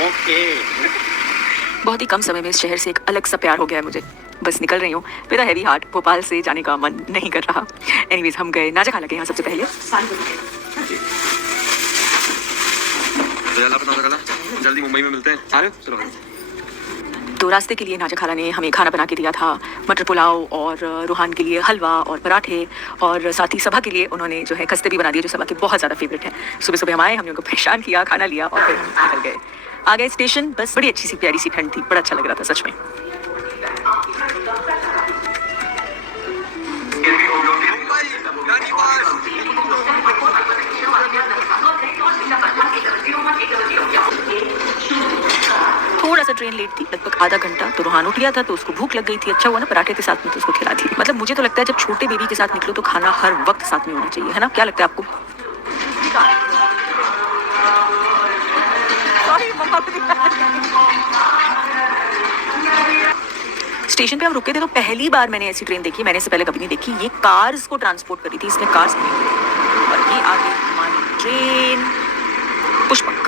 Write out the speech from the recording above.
Okay. बहुत ही कम समय में इस शहर से एक अलग सा प्यार हो गया है मुझे। बस निकल रही हूँ with a heavy heart. Bhopal से जाने का मन नहीं कर रहा। एनीवेज हम गए नाजा खाला के यहाँ सबसे पहले। जल्दी मुंबई में मिलते हैं। आ रहे हो? चलो। तो रास्ते के लिए नाजा खाला ने हमें खाना बना के दिया था, मटर पुलाव और रूहान के लिए हलवा और पराठे, और साथ ही सभा के लिए उन्होंने जो है खस्ते भी बना दिए जो सभा के बहुत ज़्यादा फेवरेट हैं। सुबह सुबह हम आए, हमने उनको परेशान किया, खाना लिया और फिर हम निकल गए। आ गए स्टेशन। बस बड़ी अच्छी सी प्यारी सी ठंड थी, बड़ा अच्छा लग रहा था सच में। थोड़ा सा ट्रेन लेट थी, लगभग आधा घंटा। तो रूहान उठ गया था तो उसको भूख लग गई थी। अच्छा हुआ ना पराठे के साथ में तो उसको खिला थी। मतलब मुझे तो लगता है जब छोटे बेबी के साथ निकलो तो खाना हर वक्त साथ में होना चाहिए, है ना? क्या लगता है आपको? स्टेशन पे हम रुके थे तो पहली बार मैंने ऐसी ट्रेन देखी। मैंने इससे पहले कभी नहीं देखी। ये कार्स को ट्रांसपोर्ट करी थी, इसमें कार्स नहीं। और ये आगे हमारी ट्रेन पुष्पक।